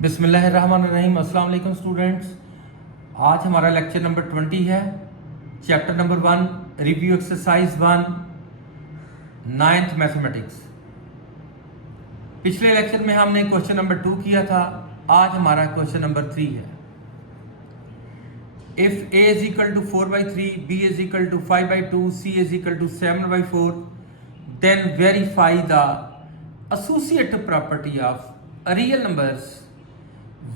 बिस्मिल्लाहिर्रहमानिर्रहीम। अस्सलाम वालेकुम स्टूडेंट्स। आज हमारा लेक्चर नंबर 20 है। Chapter number 1 review exercise 1 ninth mathematics. पिछले लेक्चर में हमने क्वेश्चन नंबर 2 किया था। आज हमारा क्वेश्चन नंबर 3 है। If a is equal to 4/3, b is equal to 5/2, c is equal to 7/4, then verify the associative property of real numbers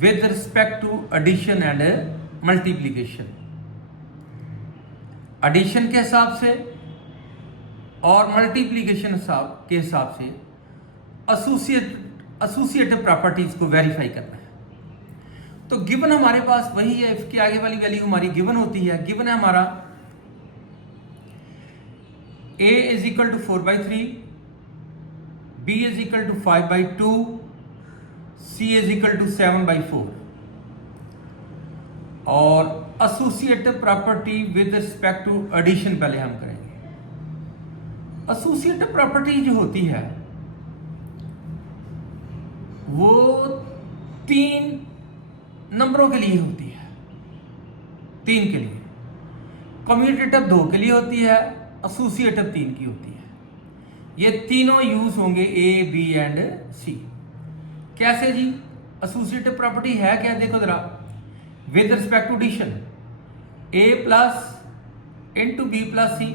with respect to addition and multiplication। Addition के हिसाब से और multiplication के हिसाब से associative properties को verify करना है। तो गिवन हमारे पास वही है, इफ की आगे वाली वैल्यू हमारी गिवन होती है। गिवन है हमारा a is equal to 4/3, b is equal to 5/2, c is equal to 7/4 और associative property with respect to addition पहले हम करेंगे। एसोसिएटिव प्रॉपर्टी जो होती है वो 3 नंबरों के लिए होती है, 3 के लिए। कम्यूटेटिव 2 के लिए होती है, एसोसिएटिव 3 की होती है। ये तीनों यूज होंगे ए, बी एंड सी। कैसे जी? एसोसिएटिव प्रॉपर्टी है क्या? देखो जरा, with respect to addition A plus into B plus C.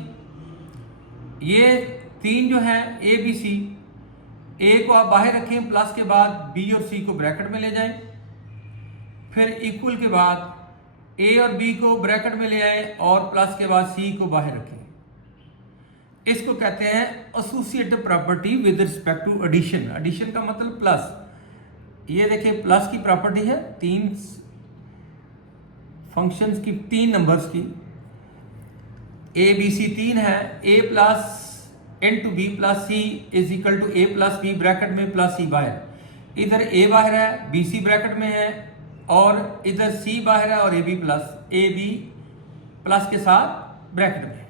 ये 3 जो हैं ए बी सी, ए को आप बाहर रखें, प्लस के बाद बी और सी को ब्रैकेट में ले जाएं, फिर इक्वल के बाद ए और बी को ब्रैकेट में ले आए और प्लस के बाद सी को बाहर रखें। इसको कहते हैं associative property with respect to addition. Addition का मतलब प्लस। ये देखिए प्लस की प्रॉपर्टी है 3 फंक्शंस की, 3 नंबर्स की। ए बी सी 3 है। A plus into B plus C is equal to A plus B bracket में प्लस सी बाहर। इधर ए बाहर है, बी सी ब्रैकेट में है और इधर सी बाहर है और ए बी प्लस के साथ ब्रैकेट में।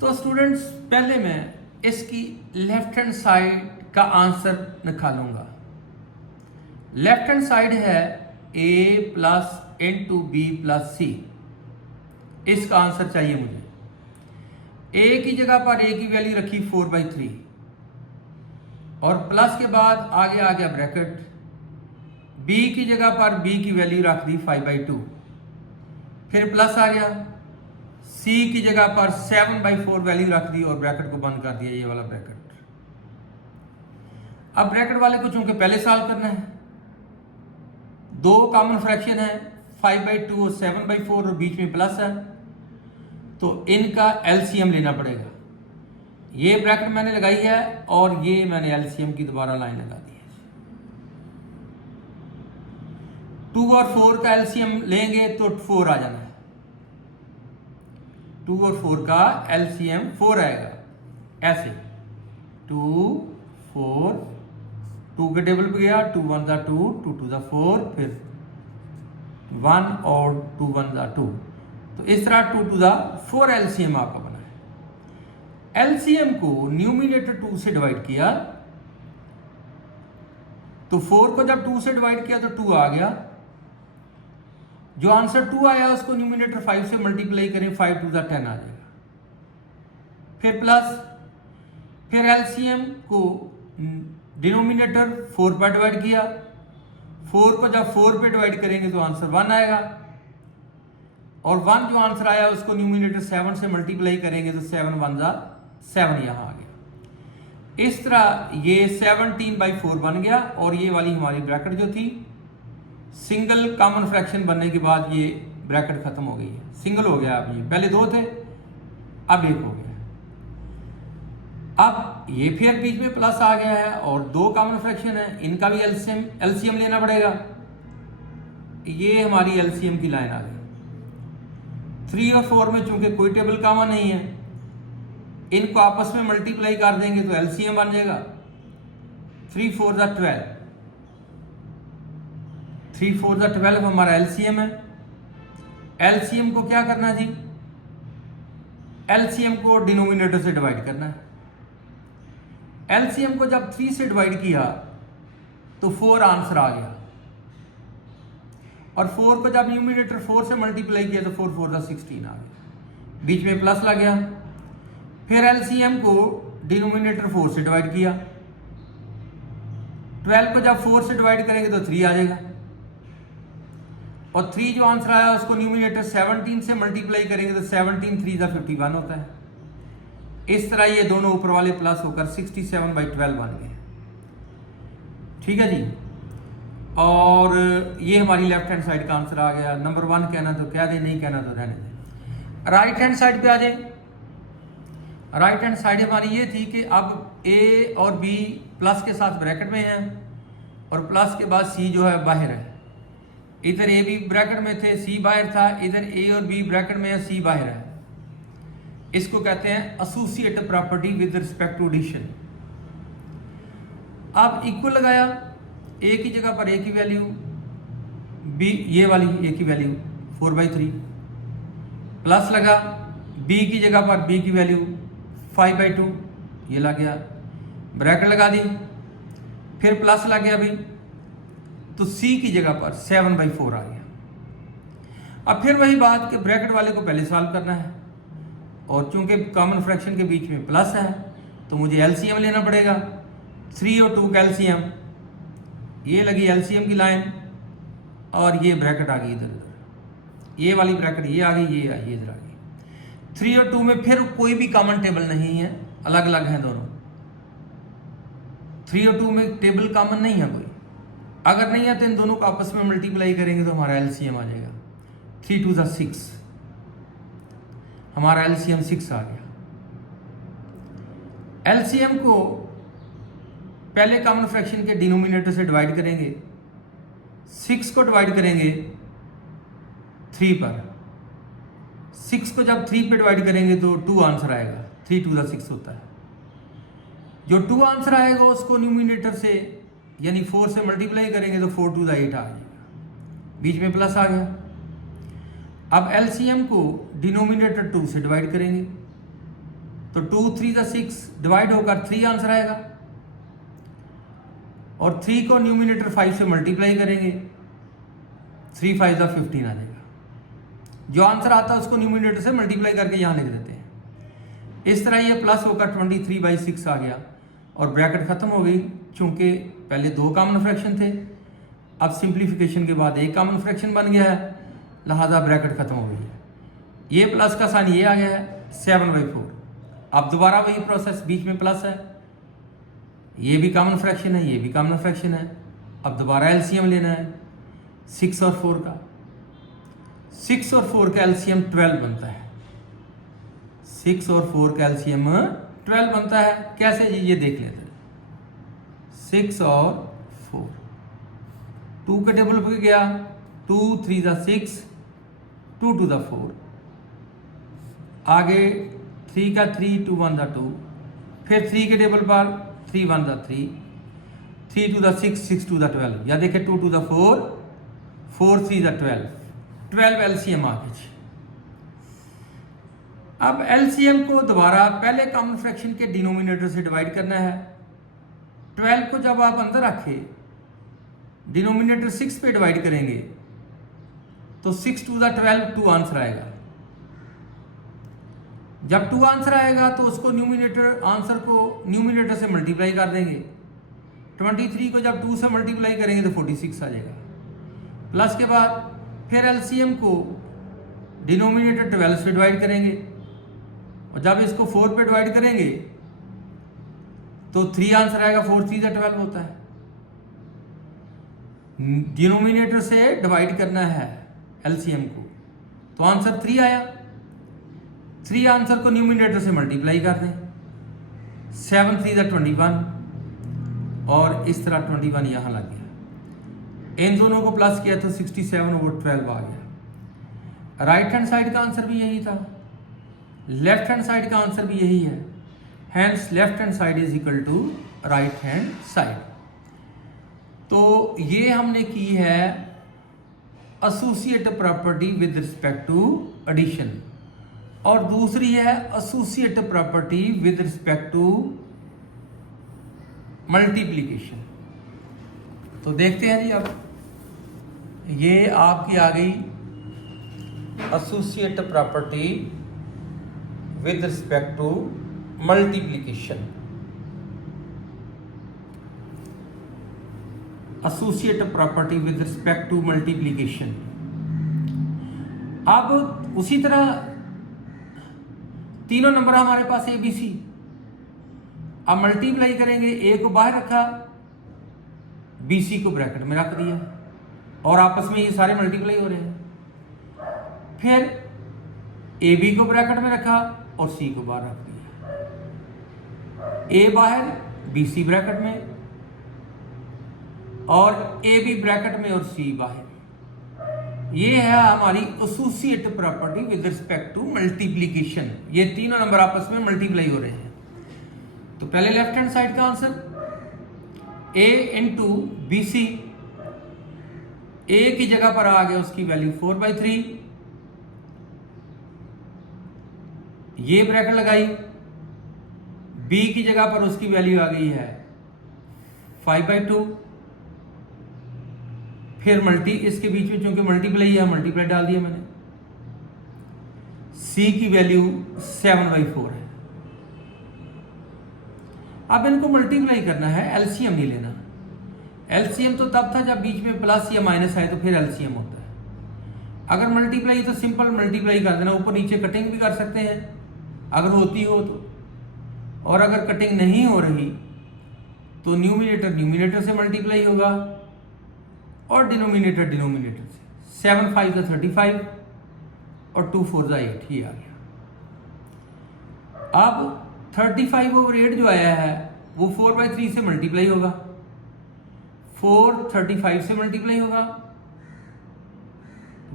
तो स्टूडेंट्स पहले मैं इसकी लेफ्ट हैंड साइड का आंसर निकालूंगा। लेफ्ट हैंड साइड है a plus into B plus C. इसका आंसर चाहिए मुझे। a की जगह पर a की वैल्यू रखी 4/3 और प्लस के बाद आगे आ गया ब्रैकेट। b की जगह पर b की वैल्यू रख दी 5/2, फिर प्लस आ गया। c की जगह पर 7/4 वैल्यू रख दी और ब्रैकेट को बंद कर दिया, ये वाला ब्रैकेट। अब ब्रैकेट वाले को चूंकि पहले सॉल्व करना है, 2 कॉमन फ्रैक्शन है 5/2 और 7/4 और बीच में प्लस है, तो इनका एलसीएम लेना पड़ेगा। ये ब्रैकेट मैंने लगाई है और ये मैंने एलसीएम की दोबारा लाइन लगा दी है। 2 और 4 का एलसीएम लेंगे तो 4 आ जाना है। 2 और 4 का एलसीएम 4 आएगा। ऐसे 2 4, 2 के टेबल पे गया, 2 1 ज़ा 2, 2 2 ज़ा 4, फिर 1 और 2 1 ज़ा 2। तो इस तरह 2 2 ज़ा 4 एलसीएम आपका बना है। एलसीएम को न्यूमिनेटर 2 से डिवाइड किया, तो 4 को जब 2 से डिवाइड किया तो 2 आ गया। जो आंसर 2 आया उसको न्यूमिनेटर 5 से मल्टीप्लाई करें, 5 2 ज़ा 10 आ जाएगा। फिर प्लस, फिर एलसीएम को डिनोमिनेटर 4 पर डिवाइड किया। 4 को जब 4 पे डिवाइड करेंगे तो आंसर 1 आएगा और 1 जो आंसर आया उसको न्यूमिनेटर 7 से मल्टीप्लाई करेंगे तो 7 1 ज़ा 7 यहां आ गया। इस तरह ये 17/4 बन गया और ये वाली हमारी ब्रैकेट जो थी, सिंगल कॉमन फ्रैक्शन बनने के बाद ये ब्रैकेट खत्म हो गई है, सिंगल हो गया। अब ये पहले 2 थे, अब 1 हो गया। अब ये फिर बीच में प्लस आ गया है और 2 कॉमन फ्रैक्शन है, इनका भी एलसीएम लेना पड़ेगा। ये हमारी एलसीएम की लाइन आ गई। 3 और 4 में चूंकि कोई टेबल कॉमन नहीं है, इनको आपस में मल्टीप्लाई कर देंगे तो एलसीएम बन जाएगा 3 4 ज़ा 12। 3 4 ज़ा 12 हमारा एलसीएम है। एलसीएम को क्या करना जी? एलसीएम को डिनोमिनेटर से डिवाइड करना है। एलसीएम को जब 3 से डिवाइड किया तो 4 आंसर आ गया। और 4 को जब न्यूमिनेटर 4 से मल्टीप्लाई किया तो 4 4 16 आ गया, बीच में प्लस लग गया। फिर एलसीएम को डिनोमिनेटर 4 से डिवाइड किया, 12 को जब 4 से डिवाइड करेंगे तो 3 आ जाएगा, और 3 जो आंसर आया उसको न्यूमिनेटर 17 से मल्टीप्लाई करेंगे तो 17 3 × 51 होता है। इस तरह ये दोनों ऊपर वाले प्लस होकर 67/12 बन गए। ठीक है जी, और ये हमारी लेफ्ट हैंड साइड का आंसर आ गया। नंबर 1 कहना तो कह दे, नहीं कहना तो रहने दे। राइट हैंड साइड पे आ जाए। राइट हैंड साइड हमारी ये थी कि अब ए और बी प्लस के साथ ब्रैकेट में हैं और प्लस के बाद सी जो है बाहर है। इधर ए बी ब्रैकेट में थे, सी बाहर था, इधर ए और बी ब्रैकेट में है, सी बाहर है। इसको कहते हैं associative property with respect to addition. अब इक्वल लगाया, ए की जगह पर ए की वैल्यू, बी ये वाली ए की वैल्यू 4/3, प्लस लगा, बी की जगह पर बी की वैल्यू 5/2, ये लग गया, ब्रैकेट लगा दी, फिर प्लस लग गया भाई, तो सी की जगह पर 7/4 आ गया। अब फिर वही बात कि ब्रैकेट वाले को पहले सॉल्व करना है, और चूंकि कॉमन फ्रैक्शन के बीच में प्लस है तो मुझे एलसीएम लेना पड़ेगा। 3 और 2 का एलसीएम, ये लगी एलसीएम की लाइन, और ये ब्रैकेट आ गई इधर, ये वाली ब्रैकेट ये आ गई, ये इधर आ गई। 3 और 2 में फिर कोई भी कॉमन टेबल नहीं है, अलग अलग हैं दोनों। 3 और 2 में टेबल कॉमन नहीं है कोई, अगर नहीं है तो इन दोनों को आपस में मल्टीप्लाई करेंगे तो हमारा एलसीएम आ जाएगा। 3 2 6, हमारा एलसीएम 6 आ गया। एलसीएम को पहले कॉमन फ्रैक्शन के डिनोमिनेटर से डिवाइड करेंगे, 6 को डिवाइड करेंगे 3 पर, 6 को जब 3 पे डिवाइड करेंगे तो 2 आंसर आएगा, 3 2 6 होता है। जो 2 आंसर आएगा उसको न्यूमिनेटर से यानी 4 से मल्टीप्लाई करेंगे तो 4 2 8 आ जाएगा, बीच में प्लस आ गया। अब एलसीएम को डिनोमिनेटर 2 से डिवाइड करेंगे तो 2 3 6 डिवाइड होकर 3 आंसर आएगा, और 3 को न्यूमिनेटर 5 से मल्टीप्लाई करेंगे, 3 5 15 आ जाएगा। जो आंसर आता है उसको न्यूमिनेटर से मल्टीप्लाई करके यहाँ लिख देते हैं। इस तरह ये प्लस होकर 23/6 आ गया, और ब्रैकेट खत्म हो गई। चूंकि पहले 2 कॉमन फ्रैक्शन थे, अब सिंप्लीफिकेशन के बाद एक कॉमन फ्रैक्शन बन गया है, लिहाजा ब्रैकेट खत्म हो गई है। ये प्लस का साइन ये आ गया है 7/4। अब दोबारा वही प्रोसेस, बीच में प्लस है, ये भी कॉमन फ्रैक्शन है, ये भी कॉमन फ्रैक्शन है। अब दोबारा एलसीएम लेना है 6 और 4 का। 6 और 4 का एलसीएम 12 बनता है। 6 और 4 का एलसीएम 12 बनता है। कैसे जी, ये देख लेते हैं। 6 और 4, 2 के टेबल पर गया, 2 3 6, 2 2 4, आगे 3 का 3, 2 1 2, फिर 3 के टेबल पर 3 1 3, 3 2 6, 6 2 12, या देखे 2 2 4, 4 3 12, 12 एलसीएम आ गई। अब एलसीएम को दोबारा पहले कॉमन फ्रैक्शन के डिनोमिनेटर से डिवाइड करना है। 12 को जब आप अंदर रखे, डिनोमिनेटर 6 पे डिवाइड करेंगे तो 6 2 12, 2 आंसर आएगा। जब 2 आंसर आएगा तो उसको आंसर को न्यूमिनेटर से मल्टीप्लाई कर देंगे। 23 को जब 2 से मल्टीप्लाई करेंगे तो 46 आ जाएगा। प्लस के बाद फिर एलसीएम को डिनोमिनेटर 12 से डिवाइड करेंगे, और जब इसको 4 पे डिवाइड करेंगे तो 3 आंसर आएगा, 4 3 12 होता है। डिनोमिनेटर से डिवाइड करना है एलसीएम को, तो आंसर 3 आया। 3 आंसर को न्यूमिनेटर से मल्टीप्लाई कर दें, 7 3 21, और इस तरह 21 यहां लग गया। इन दोनों को प्लस किया तो 67/12 आ गया। राइट हैंड साइड का आंसर भी यही था, लेफ्ट हैंड साइड का आंसर भी यही है। Hence left hand side is equal to right hand side. तो ये हमने की है associative property with respect to addition, और दूसरी है associative property with respect to multiplication. तो देखते हैं जी अब ये आपकी आ गई associate property with respect to multiplication. Associate property with respect to multiplication. अब उसी तरह तीनों नंबर हमारे पास ए बी सी। अब मल्टीप्लाई करेंगे, ए को बाहर रखा, बी सी को ब्रैकेट में रख दिया और आपस में ये सारे मल्टीप्लाई हो रहे हैं। फिर ए बी को ब्रैकेट में रखा और सी को बाहर रख दिया। ए बाहर, बी सी ब्रैकेट में और ए बी ब्रैकेट में और सी बाहर। ये है हमारी associate property with respect to multiplication. ये तीनों नंबर आपस में मल्टीप्लाई हो रहे हैं। तो पहले लेफ्ट हैंड साइड का answer a into B C. A की जगह पर आ गया उसकी वैल्यू 4/3, ये ब्रैकेट लगाई। बी की जगह पर उसकी वैल्यू आ गई है 5/2। फिर मल्टी इसके बीच में चूंकि मल्टीप्लाई है, मल्टीप्लाई डाल दिया मैंने। सी की वैल्यू 7/4 है। अब इनको मल्टीप्लाई करना है, एलसीएम नहीं लेना। एलसीएम तो तब था जब बीच में प्लस या माइनस आए तो फिर एलसीएम होता है। अगर मल्टीप्लाई तो सिंपल मल्टीप्लाई कर देना, ऊपर नीचे कटिंग भी कर सकते हैं अगर होती हो तो। और अगर कटिंग नहीं हो रही तो न्यूमिनेटर से मल्टीप्लाई होगा और डिनोमिनेटर से। 7 5 = 35 और 2 4 = 8, ये आ गया। अब 35/8 जो आया है वो 4/3 से मल्टीप्लाई होगा, 4 35 से मल्टीप्लाई होगा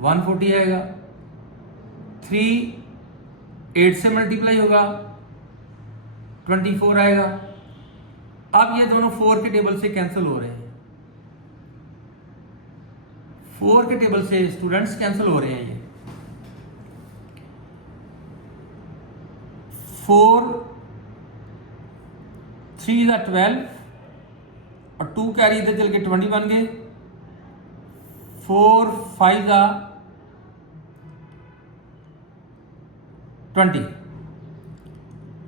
140 आएगा, 3 8 से मल्टीप्लाई होगा 24 आएगा। अब ये दोनों 4 के टेबल से कैंसिल हो रहे हैं। 4 के टेबल से स्टूडेंट्स कैंसिल हो रहे हैं। ये 4 3 = 12 और 2 कैरी इधर चल के 20 बन गए। 4 5 = 20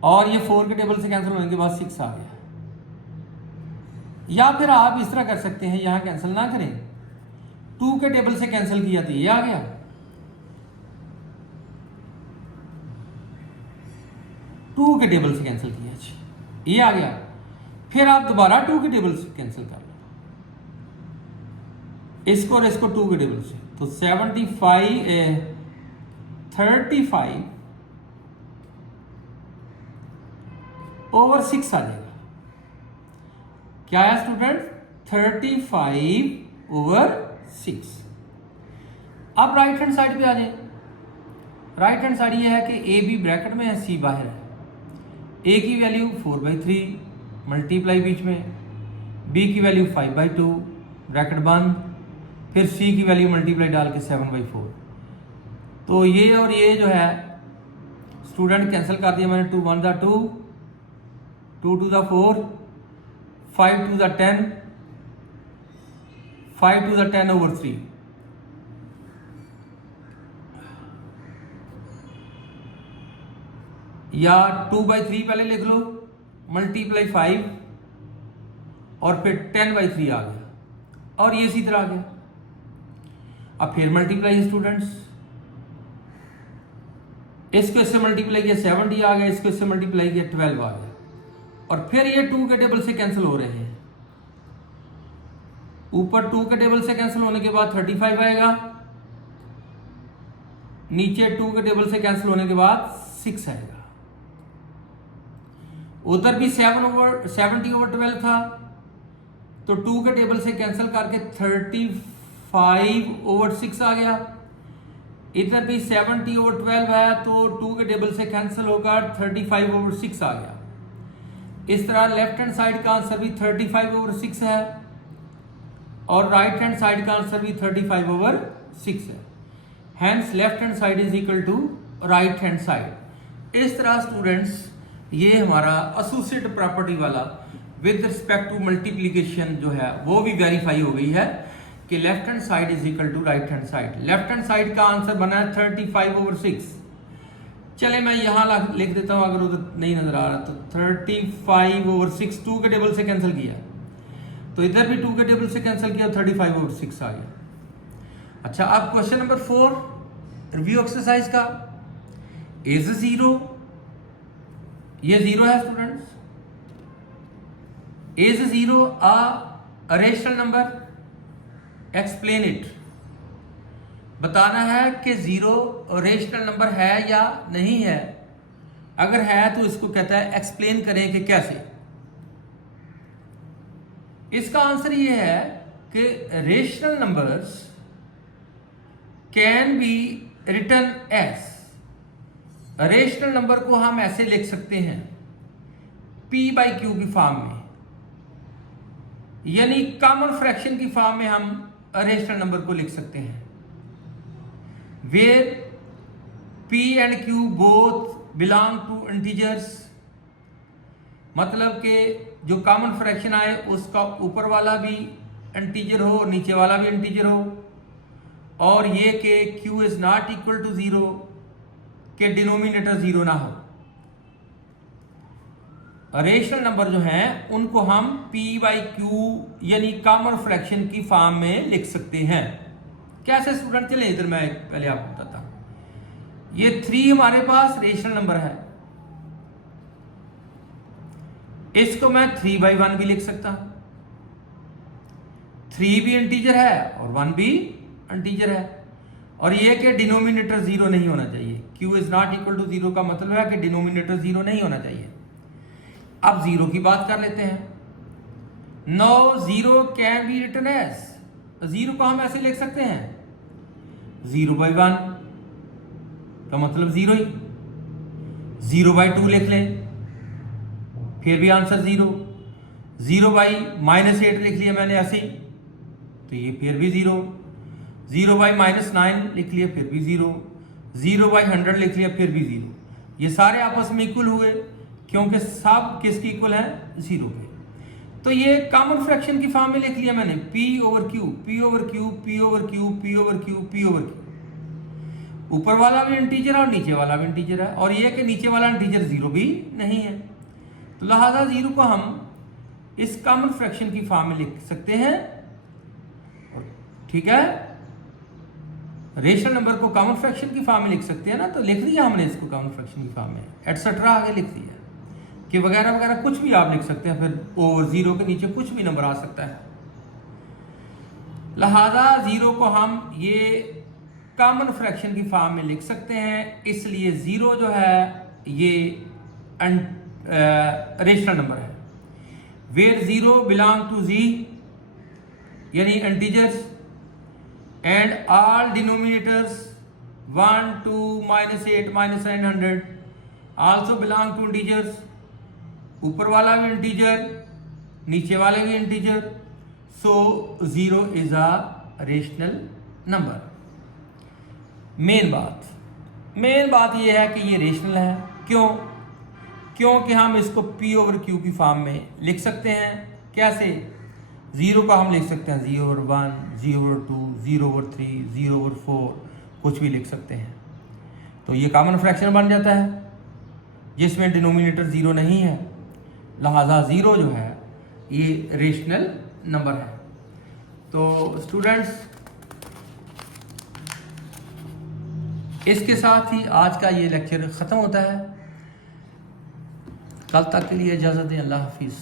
और ये 4 के टेबल से कैंसिल होने के बाद 6 आ गया। या फिर आप इस तरह कर सकते हैं, यहां कैंसिल ना करें, 2 के टेबल से कैंसिल किया तो ये आ गया, 2 के टेबल से कैंसिल किया ये आ गया। फिर आप दोबारा 2 के टेबल से कैंसिल कर लो, इसको और इसको 2 के टेबल से, तो 35/6 आ जाएगा। क्या है स्टूडेंट? 35/6। अब राइट हैंड साइड पे आ जाए। राइट हैंड साइड ये है कि ए बी ब्रैकेट में है, सी बाहर है। ए की वैल्यू 4/3 मल्टीप्लाई बीच में, बी की वैल्यू 5/2 ब्रैकेट बंद, फिर सी की वैल्यू मल्टीप्लाई डाल के 7/4। तो ये और ये जो है स्टूडेंट कैंसिल कर दिया मैंने। 2 1 = 2, 2 2 = 4, 5 2 = 10, 5 2 = 10/3। या 2/3 पहले लिख लो, मल्टीप्लाई 5 और फिर 10/3 आ गया और ये इसी तरह आ गया। अब फिर मल्टीप्लाई स्टूडेंट्स, इसको इससे मल्टीप्लाई किया 70 आ गया, इसको इससे मल्टीप्लाई किया 12 आ गया। और फिर ये 2 के टेबल से कैंसिल हो रहे हैं। ऊपर 2 के टेबल से कैंसिल होने के बाद 35 आएगा, नीचे 2 के टेबल से कैंसिल होने के बाद 6 आएगा। उधर भी 70/12 था तो 2 के टेबल से कैंसिल करके 35/6 आ गया। इधर भी 70/12 है तो 2 के टेबल से कैंसिल होकर 35/6 आ गया। इस तरह लेफ्ट हैंड साइड का आंसर भी 35/6 है और राइट हैंड साइड का आंसर भी 35/6 है। Hence left hand side is equal to right hand side. इस तरह स्टूडेंट्स ये हमारा एसोसिएट प्रॉपर्टी वाला विद रिस्पेक्ट टू मल्टीप्लीकेशन जो है वो भी वेरीफाई हो गई है कि left hand side is equal to right hand side. Left hand side का आंसर बना है 35/6। चले मैं यहाँ लिख देता हूँ, अगर उधर नहीं नजर आ रहा तो 35/6 2 के टेबल से कैंसिल किया, तो इधर भी 2 के टेबल से कैंसिल किया, 35/6 आ गया। अच्छा, अब क्वेश्चन नंबर 4 रिव्यू एक्सरसाइज का। इज 0, ये 0 है students. Is 0 a rational number? Explain it. बताना है कि 0 रेशनल नंबर है या नहीं है। अगर है तो इसको कहता है एक्सप्लेन करें कि कैसे। इसका आंसर ये है कि rational numbers can be written as, rational number को हम ऐसे लिख सकते हैं P/Q की फॉर्म में, यानी कॉमन फ्रैक्शन की फॉर्म में हम रेशनल नंबर को लिख सकते हैं, where P and Q both belong to integers. मतलब कि जो कॉमन फ्रैक्शन आए उसका ऊपर वाला भी इंटीजर हो और नीचे वाला भी इंटीजर हो, और ये कि Q is not equal to 0, के डिनोमिनेटर 0 ना हो। रेशनल नंबर जो हैं उनको हम P/Q यानी कॉमन फ्रैक्शन की फॉर्म में लिख सकते हैं। कैसे स्टूडेंट? चले इधर मैं पहले आपको बताता हूं। ये 3 हमारे पास रेशनल नंबर है, इसको मैं 3/1 भी लिख सकता हूं। 3 भी इंटीजर है और 1 भी इंटीजर है, और ये कि डिनोमिनेटर 0 नहीं होना चाहिए। Q is not equal to 0 का मतलब है कि डिनोमिनेटर 0 नहीं होना चाहिए। अब 0 की बात कर लेते हैं। No 0 can be written as, 0 को हम ऐसे लिख सकते हैं 0/1 का मतलब 0 ही। 0/2 लिख लें, फिर भी आंसर 0। 0/-8 लिख लिया मैंने ऐसे ही, तो ये फिर भी 0। 0/-9 लिख लिया, फिर भी 0। 0/100 लिख लिया, फिर भी 0। ये सारे आपस में इक्वल हुए क्योंकि सब किसके इक्वल है? 0 के। तो ये कॉमन फ्रैक्शन की फॉर्म में लिख लिया मैंने P/Q, P/Q, P/Q, P/Q, P/Q। ऊपर वाला भी इंटीजर है और नीचे वाला भी इंटीजर है, और ये कि नीचे वाला इंटीजर 0 भी नहीं है, तो लिहाजा 0 को हम इस कॉमन फ्रैक्शन की फॉर्म में लिख सकते हैं। ठीक है, रेशनल नंबर को कॉमन फ्रैक्शन की फॉर्म में लिख सकते हैं ना, तो लिख दिया हमने इसको कॉमन फ्रैक्शन की फॉर्म में, एटसेट्रा आगे लिख दिया कि वगैरह वगैरह कुछ भी आप लिख सकते हैं, फिर ओवर 0 के नीचे कुछ भी नंबर आ सकता है। लिहाजा 0 को हम ये कॉमन फ्रैक्शन की फॉर्म में लिख सकते हैं, इसलिए 0 जो है ये रेशनल नंबर है। वेयर 0 बिलोंग टू Z यानी integers, and all denominators 1, 2, -8, -900 also belong to integers. ऊपर वाला भी इंटीजर, नीचे वाले भी integer, so 0 is a rational number. Main बात यह है कि ये रेशनल है। क्योंकि हम इसको P/Q की फॉर्म में लिख सकते हैं। कैसे? 0 को हम लिख सकते हैं 0/1, 0/2, 0/3, 0/4, कुछ भी लिख सकते हैं, तो ये कॉमन फ्रैक्शन बन जाता है जिसमें डिनोमिनेटर 0 नहीं है। लिहाजा 0 जो है ये रेशनल नंबर है। तो स्टूडेंट्स, इसके साथ ही आज का ये लेक्चर ख़त्म होता है। कल तक के लिए इजाज़त दें। अल्लाह हाफिज़।